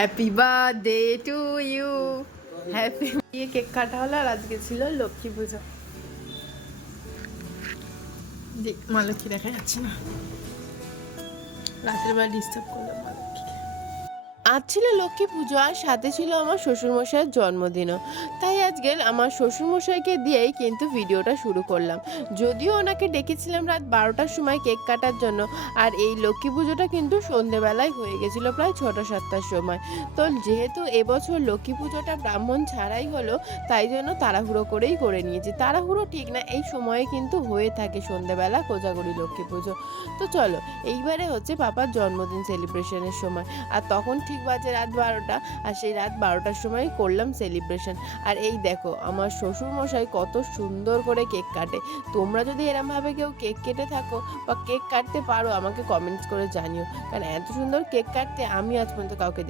Happy birthday to you happy ইয়ে cake কাটা হলো আর আজকে ছিল লক্ষ্মী পুজো। মা লক্ষ্মী দেখা যাচ্ছে না। রাতের বেলা ডিস্টার্ব করল মা লক্ষ্মীকে। আজ ছিল লক্ষ্মী পুজো আর সাথে ছিল আমার শ্বশুরমশাইয়ের জন্মদিনও। তাই আজকে আমার শ্বশুরমশাইকে দিয়েই কিন্তু ভিডিওটা শুরু করলাম। যদিও ওনাকে ডেকেছিলাম রাত বারোটার সময় কেক কাটার জন্য, আর এই লক্ষ্মী পুজোটা কিন্তু সন্ধেবেলায় হয়ে গেছিল প্রায় ছটা সাতটার সময়। তো যেহেতু এবছর লক্ষ্মী পুজোটা ব্রাহ্মণ ছাড়াই হলো, তাই জন্য তাড়াহুড়ো করেই করে নিয়েছি। তাড়াহুড়ো ঠিক না, এই সময়ে কিন্তু হয়ে থাকে সন্ধেবেলা কোজাগরি লক্ষ্মী পুজো। তো চলো, এইবারে হচ্ছে পাপার জন্মদিন সেলিব্রেশনের সময়। আর তখন ঠিক বাজে রাত বারোটা আর সেই রাত বারোটার সময় করলাম সেলিব্রেশন আর এই দেখো, আমার শ্বশুর মশাই কত সুন্দর করে কেক কাটে। তোমরা যদি এরমভাবে কেউ কেক কেটে থাকো বা কেক কাটতে পারো, আমাকে কমেন্টস করে জানিও। কারণ এত সুন্দর কেক কাটতে আমি আজ পর্যন্ত কাউকে